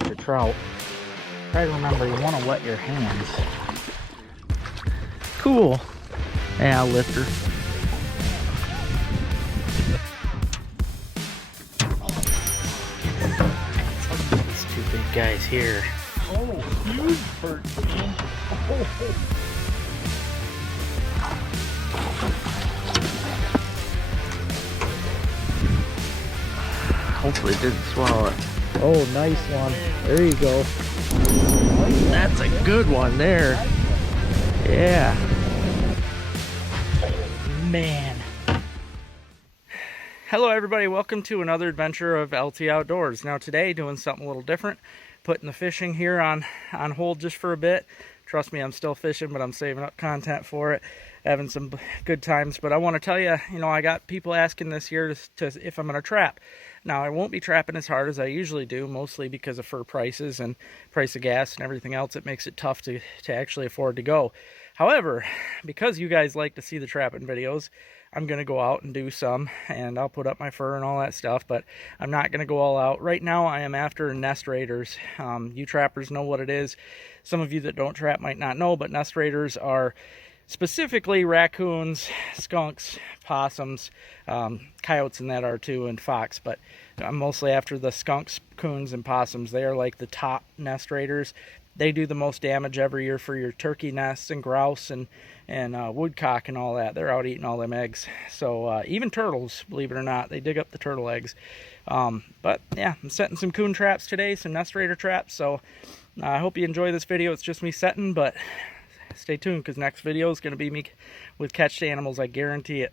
catch a trout, try to remember you want to wet your hands. Cool. Yeah, I'll lift her. These two big guys here. Oh, huge perch. Hopefully it didn't swallow it. Oh, nice one. There you go. That's a good one there. Yeah. Man. Hello everybody, welcome to another adventure of LT Outdoors. Now today, doing something a little different. Putting the fishing here on hold just for a bit. Trust me, I'm still fishing, but I'm saving up content for it. Having some good times. But I want to tell you, I got people asking this year if I'm going to trap. Now, I won't be trapping as hard as I usually do, mostly because of fur prices and price of gas and everything else. It makes it tough to actually afford to go. However, because you guys like to see the trapping videos, I'm going to go out and do some, and I'll put up my fur and all that stuff, but I'm not going to go all out. Right now, I am after nest raiders. You trappers know what it is. Some of you that don't trap might not know, but nest raiders are specifically raccoons, skunks, possums, coyotes and that are too, and fox, but I'm mostly after the skunks, coons, and possums. They are like the top nest raiders. They do the most damage every year for your turkey nests and grouse and woodcock and all that. They're out eating all them eggs. So even turtles, believe it or not, they dig up the turtle eggs. But yeah, I'm setting some coon traps today, some nest raider traps. So I hope you enjoy this video. It's just me setting, but stay tuned because next video is going to be me with catched animals. I guarantee it.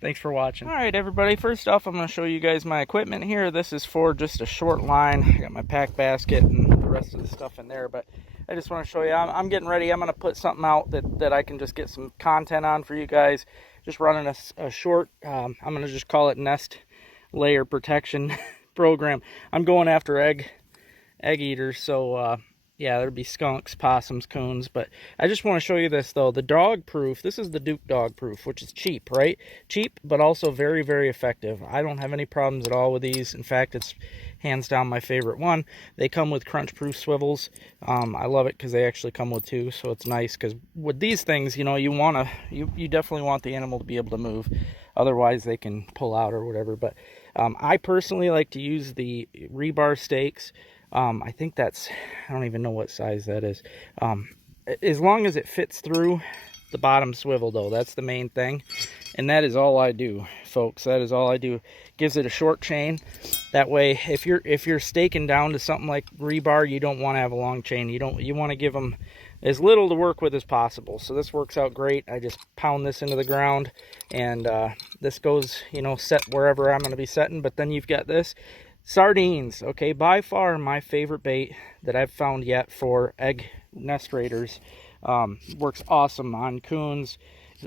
Thanks for watching. All right, everybody. First off, I'm going to show you guys my equipment here. This is for just a short line. I got my pack basket and the rest of the stuff in there, but I just want to show you. I'm getting ready. I'm going to put something out that I can just get some content on for you guys. Just running a short, I'm going to just call it nest layer protection program. I'm going after egg eaters, so yeah, there'd be skunks, possums, coons, but I just want to show you this though. The dog proof, this is the Duke dog proof, which is cheap, right? Cheap, but also very, very effective. I don't have any problems at all with these. In fact, it's hands down my favorite one. They come with crunch proof swivels. I love it because they actually come with two, so it's nice because with these things, you definitely want the animal to be able to move. Otherwise, they can pull out or whatever. But I personally like to use the rebar stakes. I think I don't even know what size that is. As long as it fits through the bottom swivel though, that's the main thing. And that is all I do, folks. That is all I do. Gives it a short chain. That way, if you're staking down to something like rebar, you don't want to have a long chain. You want to give them as little to work with as possible. So this works out great. I just pound this into the ground, and this goes, set wherever I'm going to be setting. But then you've got this. Sardines, okay, by far my favorite bait that I've found yet for egg nest raiders. Works awesome on coons,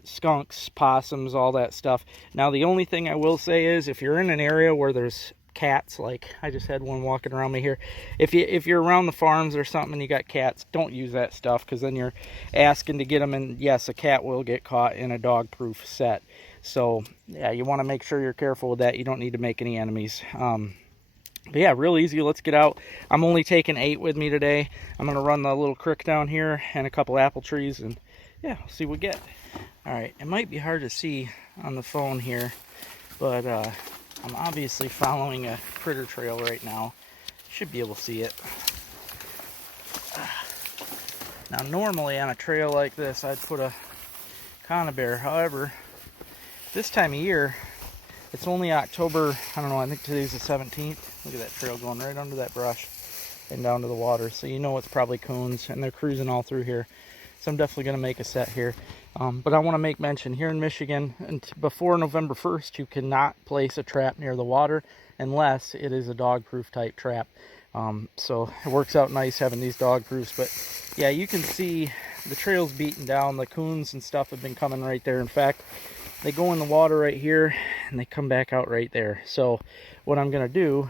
skunks, possums, all that stuff. Now the only thing I will say is if you're in an area where there's cats, like I just had one walking around me here, if you're around the farms or something and you got cats, don't use that stuff because then you're asking to get them, and yes, a cat will get caught in a dog proof set. So yeah, you want to make sure you're careful with that. You don't need to make any enemies. But yeah, real easy. Let's get out. I'm only taking 8 with me today. I'm going to run the little creek down here and a couple apple trees, and yeah, we'll see what we get. All right, it might be hard to see on the phone here, but I'm obviously following a critter trail right now. Should be able to see it. Now, normally on a trail like this, I'd put a conibear. However, this time of year, it's only October, I don't know, I think today's the 17th. Look at that trail going right under that brush and down to the water. So you know it's probably coons, and they're cruising all through here. So I'm definitely going to make a set here. But I want to make mention, here in Michigan, and before November 1st, you cannot place a trap near the water unless it is a dog-proof type trap. So it works out nice having these dog-proofs. But yeah, you can see the trail's beaten down. The coons and stuff have been coming right there. In fact, they go in the water right here and they come back out right there. So what I'm going to do,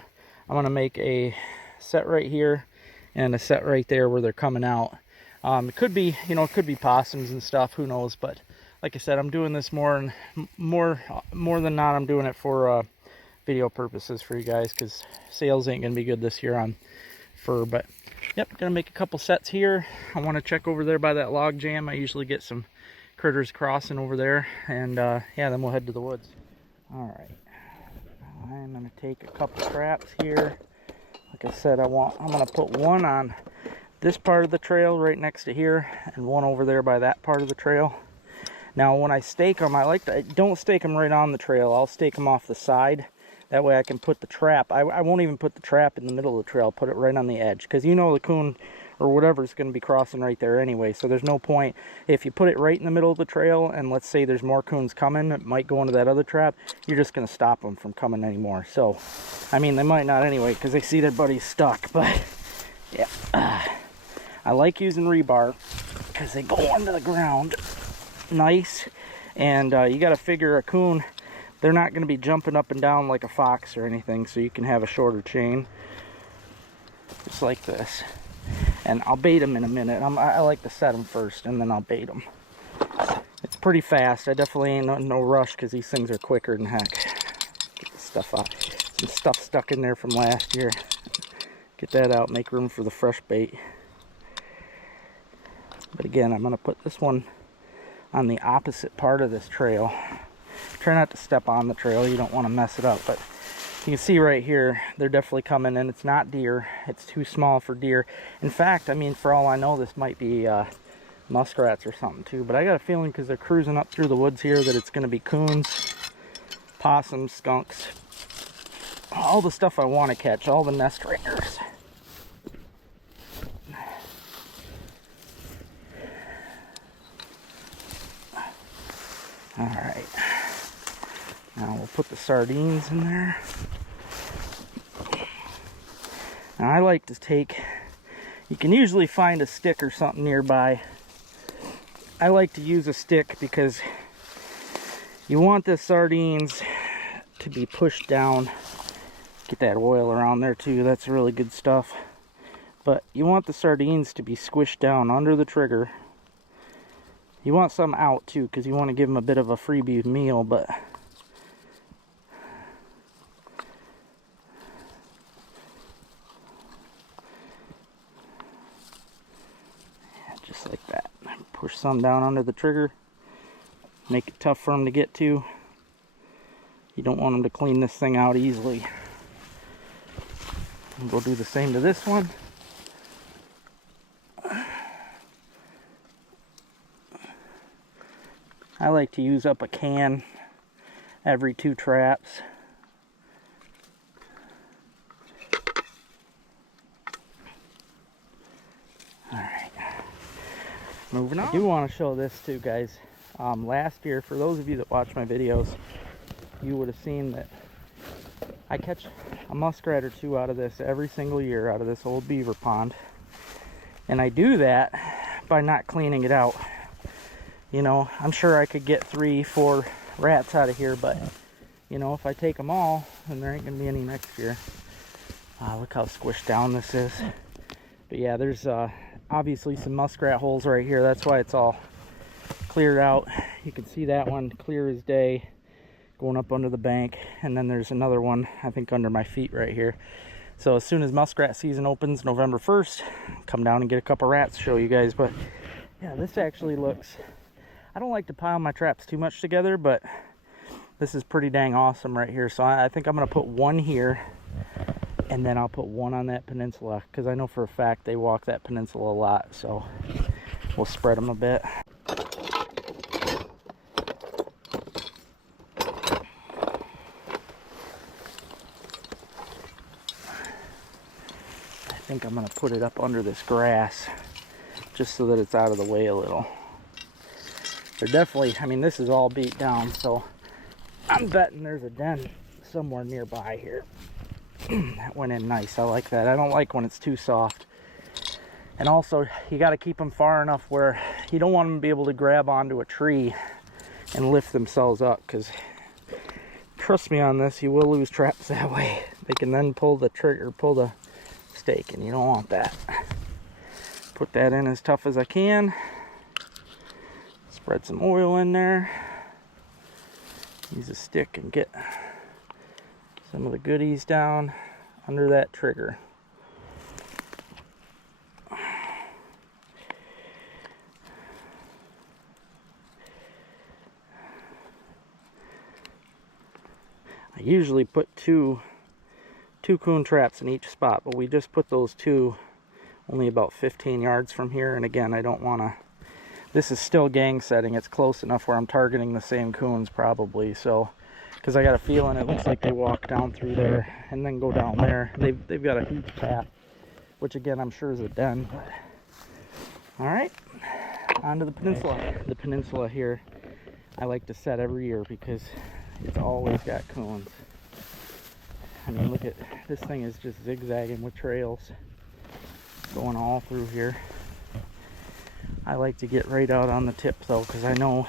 I'm going to make a set right here and a set right there where they're coming out. It could be, it could be possums and stuff, who knows. But like I said, I'm doing this more than not. I'm doing it for video purposes for you guys, because sales ain't going to be good this year on fur. But yep, gonna make a couple sets here. I want to check over there by that log jam. I usually get some critters crossing over there, and yeah, then we'll head to the woods. All right, I'm gonna take a couple traps here. Like I said, I'm gonna put one on this part of the trail right next to here, and one over there by that part of the trail. Now when I stake them, I don't stake them right on the trail. I'll stake them off the side. That way I can put the trap. I won't even put the trap in the middle of the trail. I'll put it right on the edge, because you know the coon or whatever is going to be crossing right there anyway. So there's no point if you put it right in the middle of the trail, and let's say there's more coons coming, it might go into that other trap. You're just going to stop them from coming anymore. So, I mean, they might not anyway, because they see their buddies stuck. But yeah, I like using rebar because they go into the ground nice, and you got to figure a coon, they're not going to be jumping up and down like a fox or anything, so you can have a shorter chain just like this. And I'll bait them in a minute. I like to set them first and then I'll bait them. It's pretty fast. I definitely ain't no rush, because these things are quicker than heck. Get the stuff out. Some stuff stuck in there from last year. Get that out, make room for the fresh bait. But again, I'm going to put this one on the opposite part of this trail. Try not to step on the trail, you don't want to mess it up, but you can see right here, they're definitely coming, and it's not deer. It's too small for deer. In fact, I mean, for all I know, this might be muskrats or something too, but I got a feeling, because they're cruising up through the woods here, that it's going to be coons, possums, skunks, all the stuff I want to catch, all the nest raiders. All right, now we'll put the sardines in there. Now I like to take, you can usually find a stick or something nearby. I like to use a stick because you want the sardines to be pushed down. Get that oil around there too, that's really good stuff. But you want the sardines to be squished down under the trigger. You want some out too, because you want to give them a bit of a freebie meal, but yeah, just like that. Push some down under the trigger, make it tough for them to get to. You don't want them to clean this thing out easily. And we'll do the same to this one. I like to use up a can every 2 traps. Alright, moving on. I do want to show this too, guys. Last year, for those of you that watch my videos, you would have seen that I catch a muskrat or 2 out of this every single year, out of this old beaver pond. And I do that by not cleaning it out. You know, I'm sure I could get 3, 4 rats out of here, but you know, if I take them all, then there ain't gonna be any next year. Look how squished down this is. But yeah, there's obviously some muskrat holes right here. That's why it's all cleared out. You can see that one clear as day going up under the bank, and then there's another one I think under my feet right here. So as soon as muskrat season opens November 1st, come down and get a couple rats to show you guys. But yeah, this actually looks, I don't like to pile my traps too much together, but this is pretty dang awesome right here. So I think I'm going to put one here, and then I'll put one on that peninsula, because I know for a fact they walk that peninsula a lot. So we'll spread them a bit. I think I'm going to put it up under this grass, just so that it's out of the way a little. They're definitely, I mean, this is all beat down, so I'm betting there's a den somewhere nearby here. That went in nice. I like that. I don't like when it's too soft. And also, you got to keep them far enough where you don't want them to be able to grab onto a tree and lift themselves up, because trust me on this, you will lose traps that way. They can then pull the trigger, pull the stake, and you don't want that. Put that in as tough as I can. Spread some oil in there. Use a stick and get some of the goodies down under that trigger. I usually put two coon traps in each spot, but we just put those two only about 15 yards from here. And again, I don't want to, this is still gang setting. It's close enough where I'm targeting the same coons probably. So, because I got a feeling it looks like they walk down through there and then go down there. They've got a huge path, which again, I'm sure is a den. But, all right, on to the peninsula. The peninsula here, I like to set every year because it's always got coons. I mean, look at this thing is just zigzagging with trails going all through here. I like to get right out on the tip though, because I know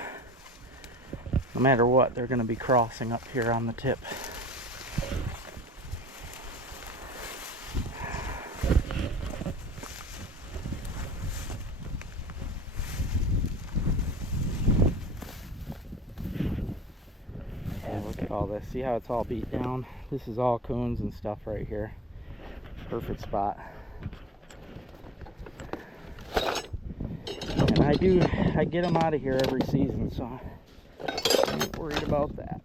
no matter what, they're going to be crossing up here on the tip. Yeah, look at all this. See how it's all beat down? This is all coons and stuff right here. Perfect spot. And I get them out of here every season, so I ain't worried about that.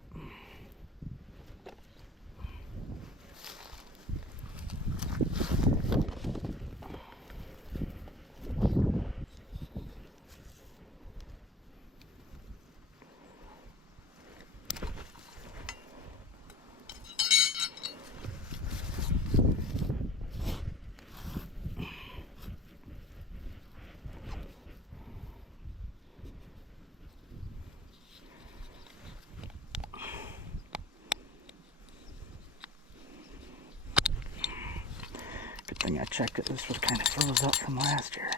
Good thing I checked it. This was kind of froze up from last year.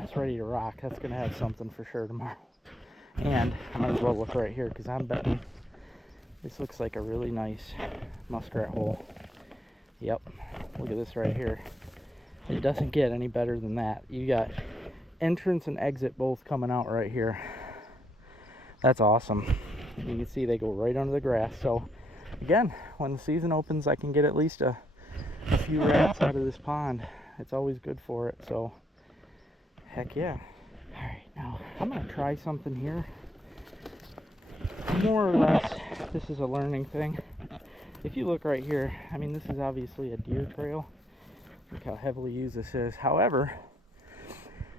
It's ready to rock. That's gonna have something for sure tomorrow. And I might as well look right here because I'm betting this looks like a really nice muskrat hole. Yep, look at this right here. It doesn't get any better than that. You got entrance and exit both coming out right here. That's awesome. You can see they go right under the grass. So again, when the season opens, I can get at least a few rats out of this pond. It's always good for it. So heck yeah. All right, now I'm gonna try something here. More or less, this is a learning thing. If you look right here, I mean, this is obviously a deer trail. Look how heavily used this is. However,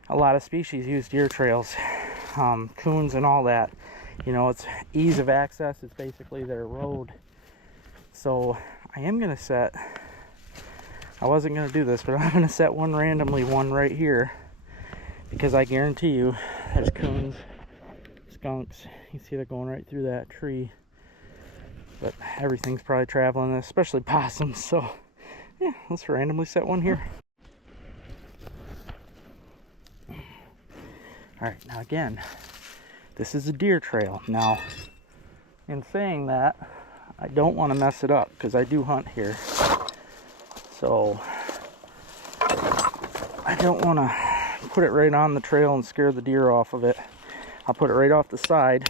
a lot of species use deer trails, coons and all that. You know, it's ease of access. It's basically their road. So I am gonna set, I wasn't gonna do this, but I'm gonna set one randomly, one right here, because I guarantee you there's coons, skunks. You see they're going right through that tree. But everything's probably traveling, especially possums. So yeah, let's randomly set one here. Alright, now again, this is a deer trail. Now, in saying that, I don't want to mess it up because I do hunt here. So I don't want to put it right on the trail and scare the deer off of it. I'll put it right off the side.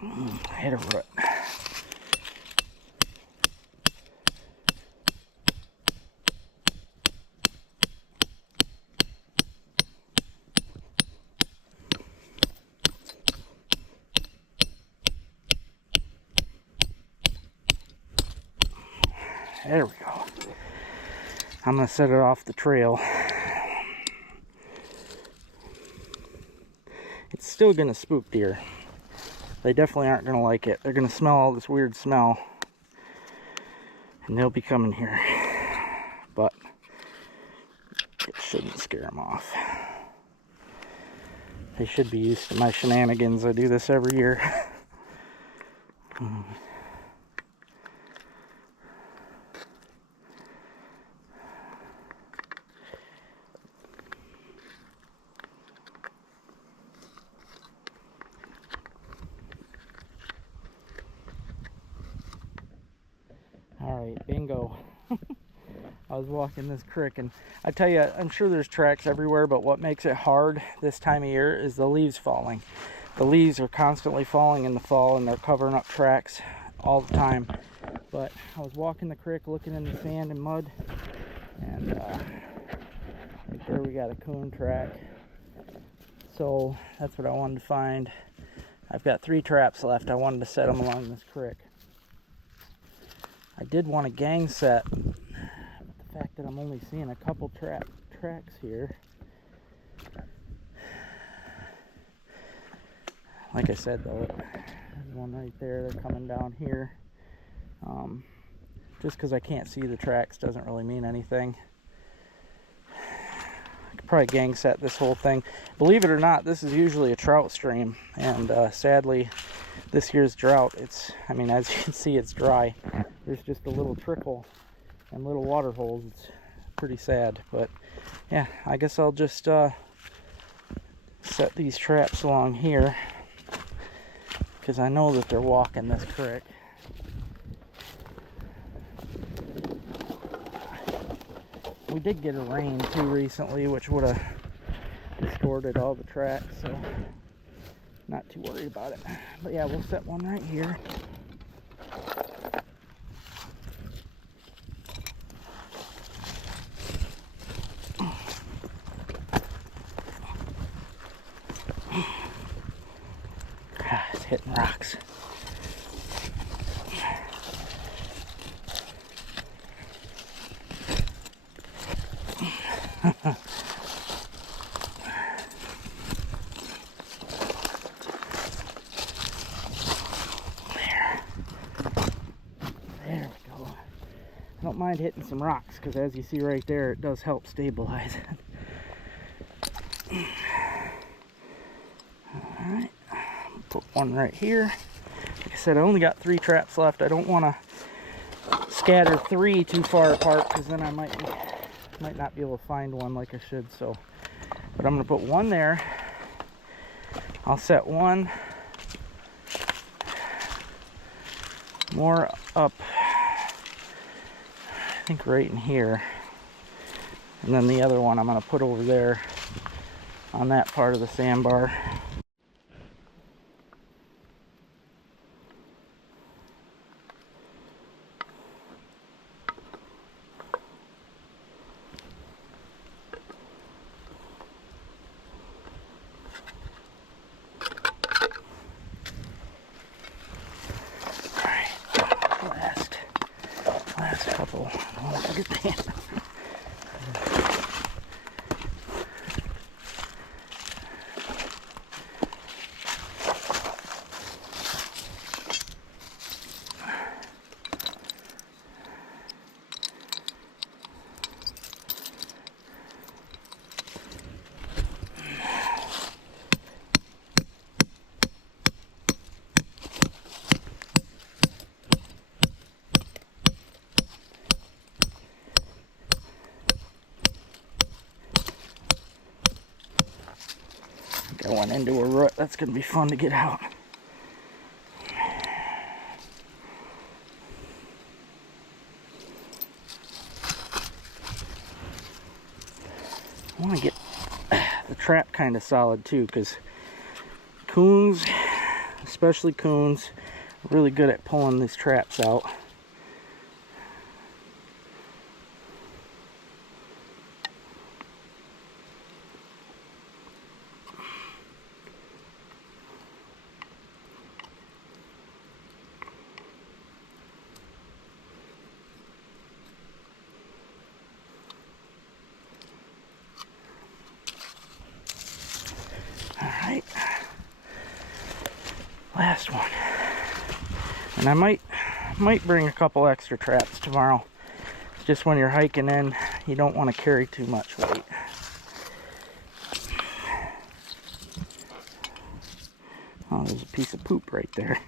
I hit a root. There we go. I'm going to set it off the trail. It's still going to spook deer. They definitely aren't going to like it. They're going to smell all this weird smell, and they'll be coming here. But shouldn't scare them off. They should be used to my shenanigans. I do this every year. Alright, bingo. I was walking this creek, and I tell you, I'm sure there's tracks everywhere, but what makes it hard this time of year is the leaves falling. The leaves are constantly falling in the fall, and they're covering up tracks all the time. But I was walking the creek looking in the sand and mud, and right there we got a coon track. So that's what I wanted to find. I've got 3 traps left. I wanted to set them along this creek. I did want a gang set, but the fact that I'm only seeing a couple tracks here, like I said though, there's one right there. They're coming down here. Just because I can't see the tracks doesn't really mean anything. I could probably gang set this whole thing. Believe it or not, this is usually a trout stream, and sadly this year's drought, I mean, as you can see, it's dry. There's just a little trickle and little water holes. It's pretty sad, but yeah, I guess I'll just set these traps along here, because I know that they're walking this creek. We did get a rain too recently, which would have distorted all the tracks, so not too worried about it. But yeah, we'll set one right here. It's hitting rocks. There we go. I don't mind hitting some rocks, because as you see right there, it does help stabilize it. Alright, put one right here. Like I said, I only got 3 traps left. I don't want to scatter 3 too far apart, because then I might not be able to find one like I should. So, but I'm going to put one there. I'll set one more up, I think right in here, and then the other one I'm going to put over there on that part of the sandbar. Last couple. I don't want to forget that. Going into a rut, that's going to be fun to get out. I want to get the trap kind of solid too, because coons, especially coons, are really good at pulling these traps out. Alright, last one. And I might bring a couple extra traps tomorrow. Just when you're hiking in, you don't want to carry too much weight. Oh, there's a piece of poop right there.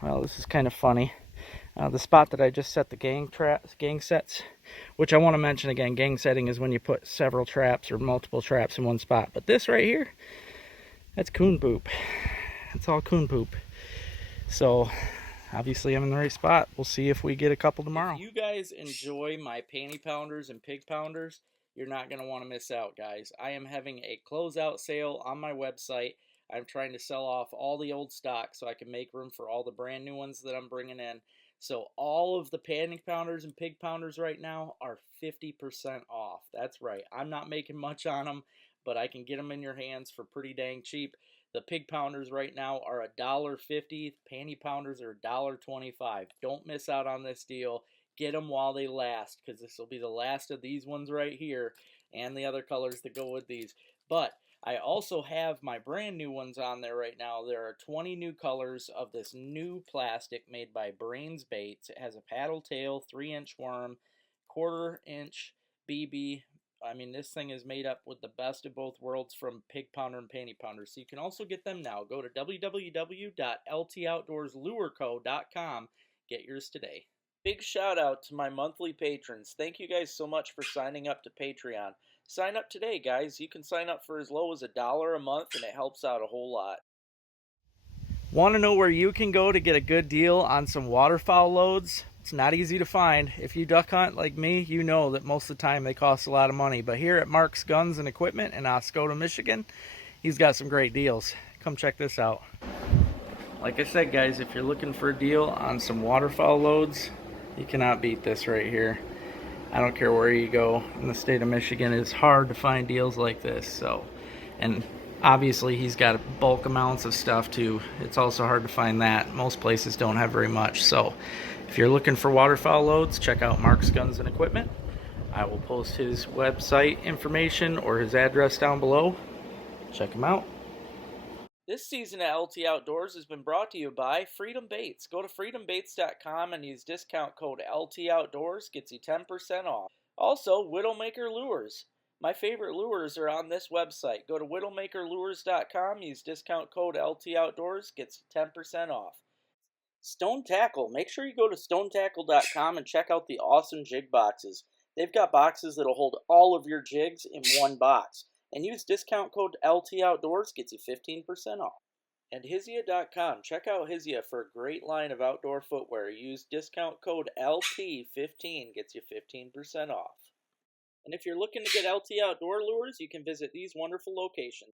Well, this is kind of funny. The spot that I just set the gang sets, which I want to mention again, gang setting is when you put several traps or multiple traps in one spot. But this right here, that's coon poop. That's all coon poop. So obviously I'm in the right spot. We'll see if we get a couple tomorrow. If you guys enjoy my panty pounders and pig pounders, you're not going to want to miss out, guys. I am having a closeout sale on my website. I'm trying to sell off all the old stock so I can make room for all the brand new ones that I'm bringing in. So all of the panty pounders and pig pounders right now are 50% off. That's right. I'm not making much on them, but I can get them in your hands for pretty dang cheap. The pig pounders right now are $1.50. Panty pounders are $1.25. Don't miss out on this deal. Get them while they last, because this will be the last of these ones right here and the other colors that go with these. But I also have my brand new ones on there right now. There are 20 new colors of this new plastic made by Brains Baits. It has a paddle tail, 3-inch worm, 1/4-inch BB. I mean, this thing is made up with the best of both worlds from Pig Pounder and Panty Pounder. So you can also get them now. Go to www.ltoutdoorslureco.com. Get yours today. Big shout out to my monthly patrons. Thank you guys so much for signing up to Patreon. Sign up today, guys. You can sign up for as low as $1 a month, and it helps out a whole lot. Want to know where you can go to get a good deal on some waterfowl loads? It's not easy to find. If you duck hunt like me, you know that most of the time they cost a lot of money. But here at Mark's Guns and Equipment in Oscoda, Michigan, he's got some great deals. Come check this out. Like I said, guys, if you're looking for a deal on some waterfowl loads, you cannot beat this right here. I don't care where you go in the state of Michigan, it's hard to find deals like this. So, and obviously he's got bulk amounts of stuff too. It's also hard to find that. Most places don't have very much. So if you're looking for waterfowl loads, check out Mark's Guns and Equipment. I will post his website information or his address down below. Check him out. This season at LT Outdoors has been brought to you by Freedom Baits. Go to freedombaits.com and use discount code LT Outdoors. Gets you 10% off. Also, Widowmaker Lures. My favorite lures are on this website. Go to widowmakerlures.com, use discount code LT Outdoors. Gets you 10% off. Stone Tackle. Make sure you go to stonetackle.com and check out the awesome jig boxes. They've got boxes that'll hold all of your jigs in one box. And use discount code LT Outdoors, gets you 15% off. And Hizia.com. Check out Hizia for a great line of outdoor footwear. Use discount code LT15, gets you 15% off. And if you're looking to get LT Outdoor lures, you can visit these wonderful locations.